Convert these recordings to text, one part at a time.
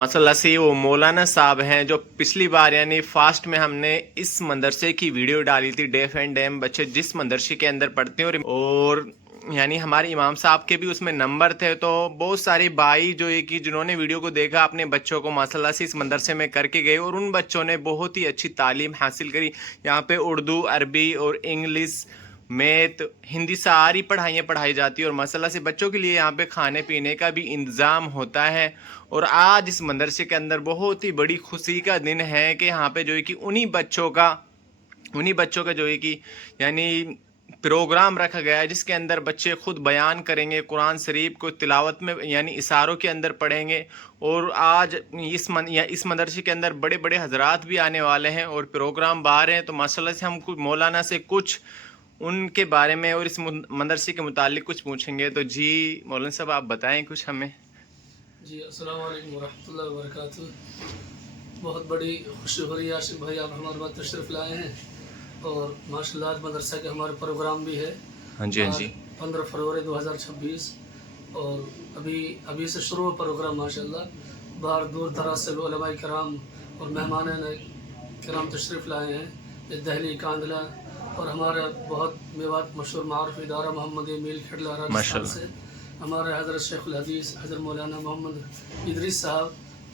माशाल्लाह से वो मौलाना साहब हैं जो पिछली बार यानी फास्ट में हमने इस मदरसे की वीडियो डाली थी। डेफ एंड डेम बच्चे जिस मदरसे के अंदर पढ़ते हैं और यानी हमारे इमाम साहब के भी उसमें नंबर थे, तो बहुत सारे भाई जो है कि जिन्होंने वीडियो को देखा अपने बच्चों को माशाल्लाह से इस मदरसे में करके गए और उन बच्चों ने बहुत ही अच्छी तालीम हासिल करी। यहाँ पे उर्दू, अरबी और इंग्लिश, मैथ, हिंदी सारी पढ़ाइयाँ पढ़ाई जाती है और माशाल्लाह से बच्चों के लिए यहाँ पे खाने पीने का भी इंतज़ाम होता है। और आज इस मदरसे के अंदर बहुत ही बड़ी खुशी का दिन है कि यहाँ पे जो है कि उन्हीं बच्चों का जो है कि यानी प्रोग्राम रखा गया है जिसके अंदर बच्चे खुद बयान करेंगे, कुरान शरीफ को तिलावत में यानी इशारों के अंदर पढ़ेंगे। और आज इस मदरसे के अंदर बड़े बड़े हजरात भी आने वाले हैं और प्रोग्राम बाहर हैं। तो माशाल्लाह से हम कुछ मौलाना से कुछ उनके बारे में और इस मदरसे के मुतालिक कुछ पूछेंगे। तो जी मौलाना साहब आप बताएं कुछ हमें। जी अस्सलाम वालेकुम वरहमतुल्लाहि वबरकातुहू। बहुत बड़ी खुशी हो रही है आशिक भाई, आप हमारे पास तशरीफ़ लाए हैं और माशाल्लाह आज मदरसा के हमारे प्रोग्राम भी है। हाँ जी, हाँ जी। 15 फरवरी 2026 और अभी से शुरू प्रोग्राम माशाल्लाह। बाहर दूर दराज से उलमाए कराम और मेहमान कराम तशरीफ़ लाए हैं। दहली, कांदला और हमारे बहुत मेवात मशहूर मारूफ इदारा मोहम्मद मील खेडला राजस्थान से हमारे हज़रत शेखुल हदीस हज़रत मौलाना मोहम्मद इदरीस साहब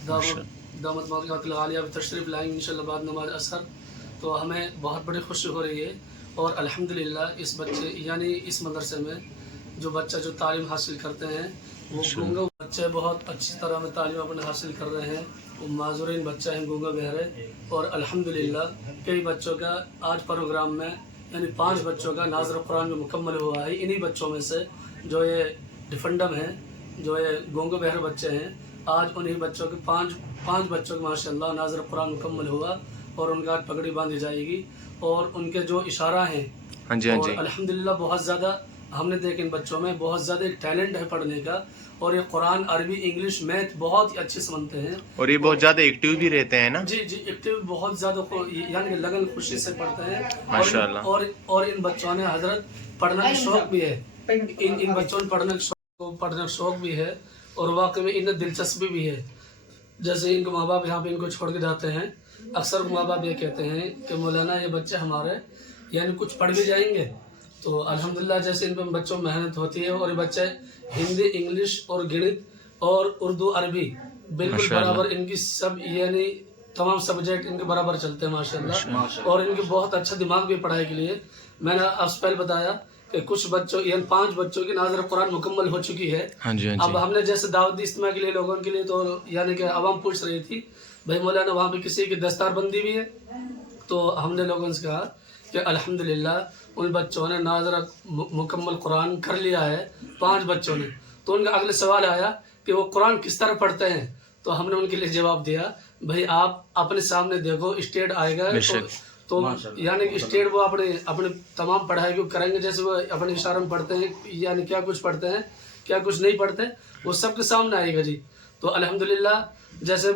दामत बरकातुल आलिया भी तशरीफ़ लाएंगे इंशाल्लाह बाद नमाज असर। तो हमें बहुत बड़ी खुशी हो रही है और अल्हम्दुलिल्लाह इस बच्चे यानी इस मदरसे में जो बच्चा जो तालीम हासिल करते हैं वो गूंगा बच्चे बहुत अच्छी तरह में तालीम अपने हासिल कर रहे हैं। वो माजूरीन बच्चा है गूंगा बहरे और अल्हम्दुलिल्लाह कई बच्चों का आज प्रोग्राम में यानी 5 बच्चों का नाज़र कुरान में मुकम्मल हुआ है। इन्हीं बच्चों में से जो ये डिफेंडम हैं, जो ये गोंगो बहरे बच्चे हैं, आज उन्हीं बच्चों के पाँच बच्चों का माशाल्लाह नाज़र कुरान मुकम्मल हुआ और उनका आज पगड़ी बांधी जाएगी। और उनके जो इशारा हैं हाँ जी, हाँ और जी। अल्हम्दुलिल्लाह बहुत ज़्यादा हमने देखा इन बच्चों में बहुत ज़्यादा एक टैलेंट है पढ़ने का और ये कुरान, अरबी, इंग्लिश, मैथ बहुत ही अच्छे समझते हैं और ये बहुत ज़्यादा एक्टिव भी रहते हैं ना। जी जी, एक्टिव बहुत ज़्यादा यानी कि लगन खुशी से पढ़ते हैं माशाल्लाह। और इन बच्चों ने हजरत पढ़ने का शौक भी है। इन बच्चों ने पढ़ने का शौक भी है और वाकई में इन्हें दिलचस्पी भी है। जैसे इनके माँ बाप यहाँ पे इनको छोड़ के जाते हैं, अक्सर माँ बाप ये कहते हैं कि मौलाना ये बच्चे हमारे यानी कुछ पढ़ भी जाएंगे। तो अल्हम्दुलिल्लाह जैसे इन पर बच्चों में मेहनत होती है और ये बच्चे हिंदी, इंग्लिश और गणित और उर्दू, अरबी बिल्कुल बराबर इनकी सब यानी तमाम सब्जेक्ट इनके बराबर चलते हैं माशाल्लाह। और इनके बहुत अच्छा दिमाग भी पढ़ाई के लिए। मैंने आपसे पहले बताया कि कुछ बच्चों यानी 5 बच्चों की नाज़र कुरान मुकम्मल हो चुकी है। हाँ जी, हाँ अब जी। हमने जैसे दावत दी इज्तिमा के लिए लोगों के लिए, तो यानी कि आवाम पूछ रही थी भाई मौलाना वहाँ पे किसी की दस्तारबंदी भी है। तो हमने लोगों से कहा कि अल्हम्दुलिल्लाह उन बच्चों ने नाज़र मुकम्मल कुरान कर लिया है 5 बच्चों ने। तो उनका अगले सवाल आया कि वो कुरान किस तरह पढ़ते हैं। तो हमने उनके लिए जवाब दिया भाई आप अपने सामने देखो, स्टेट आएगा तो यानी कि स्टेट वो अपने तमाम पढ़ाई को करेंगे। जैसे वो अपने इशारे में पढ़ते हैं यानी क्या कुछ पढ़ते हैं क्या कुछ नहीं पढ़ते वो सबके सामने आएगा जी। तो अल्हम्दुलिल्लाह जैसे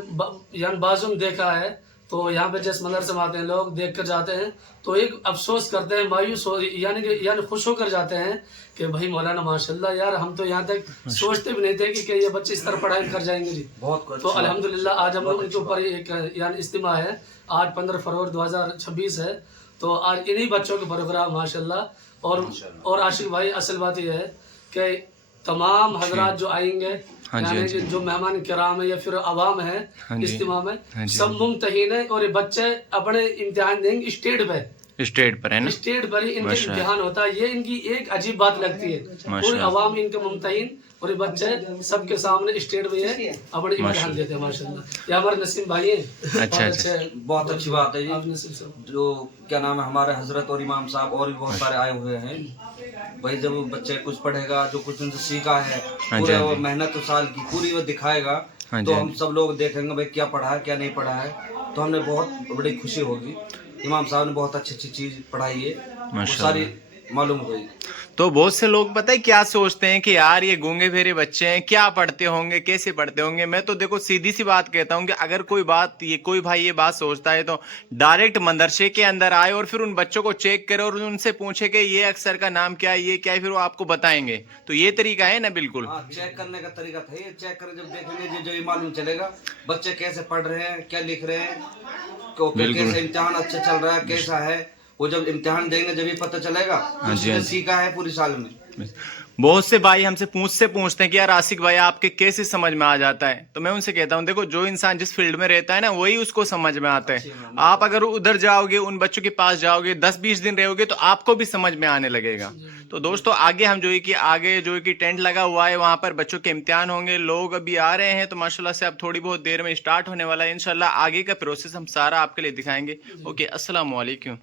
यानी बाजू में देखा है तो यहाँ पे जैसे मदरसे में आते हैं लोग देख कर जाते हैं तो एक अफसोस करते हैं, मायूस हो यानी खुश होकर जाते हैं कि भाई मौलाना माशाल्लाह यार हम तो यहाँ तक सोचते भी नहीं थे कि ये बच्चे इस तरह पढ़ाई कर जाएंगे जी। तो अल्हम्दुलिल्लाह आज हम लोग उनके ऊपर एक यानी इज्तिमा है। आज 15 फरवरी 2026 है। तो आज इन्हीं बच्चों के प्रोग्राम माशाल्लाह और आशिक भाई असल बात यह है कि तमाम हजरात जो आएंगे यानी कि जो मेहमान किराम है या फिर अवाम है इज्तिमा में सब मुमतहिन है और ये बच्चे अपने इम्तिहान देंगे स्टेट पर है ना, स्टेट पर ही इनका इम्तिहान होता है। ये इनकी एक अजीब बात लगती है, पूरी अवाम इनके मुमतहिन और ये बच्चे सबके सामने स्टेट में है अपने इम्तिहान देते हैं माशाल्लाह। ये हमारे नसीम भाई हैं। अच्छा, बहुत अच्छी बात है जी। जो क्या नाम है हमारे हजरत और इमाम साहब और भी बहुत सारे आए हुए हैं भाई। जब बच्चे कुछ पढ़ेगा जो कुछ उनसे सीखा है पूरे वो मेहनत साल की पूरी वो दिखाएगा तो हम सब लोग देखेंगे भाई क्या पढ़ा है क्या नहीं पढ़ा है। तो हमने बहुत बड़ी खुशी होगी। इमाम साहब ने बहुत अच्छी अच्छी चीज़ पढ़ाई है, सारी मालूम हुई। तो बहुत से लोग पता है क्या सोचते हैं कि यार ये गूंगे फेरे बच्चे हैं, क्या पढ़ते होंगे, कैसे पढ़ते होंगे। मैं तो देखो सीधी सी बात कहता हूँ कि अगर कोई भाई ये बात सोचता है तो डायरेक्ट मदरसे के अंदर आए और फिर उन बच्चों को चेक करे और उनसे पूछे कि ये अक्षर का नाम क्या है, ये क्या है, फिर वो आपको बताएंगे। तो ये तरीका है ना बिल्कुल। हाँ, चेक करने का तरीका था ये। चेक कर जब देखेंगे जो ये मालूम चलेगा बच्चे कैसे पढ़ रहे हैं, क्या लिख रहे हैं, कैसे इम्तिहान अच्छा चल रहा है, कैसा है। वो जब इम्तिहान देंगे जब भी पता चलेगा उसने सीखा है पूरी साल में। बहुत से भाई हमसे पूछते हैं कि यार आशिक भाई आपके कैसे समझ में आ जाता है। तो मैं उनसे कहता हूँ देखो जो इंसान जिस फील्ड में रहता है ना वही उसको समझ में आता है। आप अगर उधर जाओगे उन बच्चों के पास जाओगे 10-20 दिन रहोगे तो आपको भी समझ में आने लगेगा। तो दोस्तों आगे हम जो है कि टेंट लगा हुआ है वहां पर बच्चों के इम्तिहान होंगे, लोग अभी आ रहे हैं। तो माशाल्लाह से अब थोड़ी बहुत देर में स्टार्ट होने वाला है। इंशाल्लाह आगे का प्रोसेस हम सारा आपके लिए दिखाएंगे। ओके, अस्सलाम वालेकुम।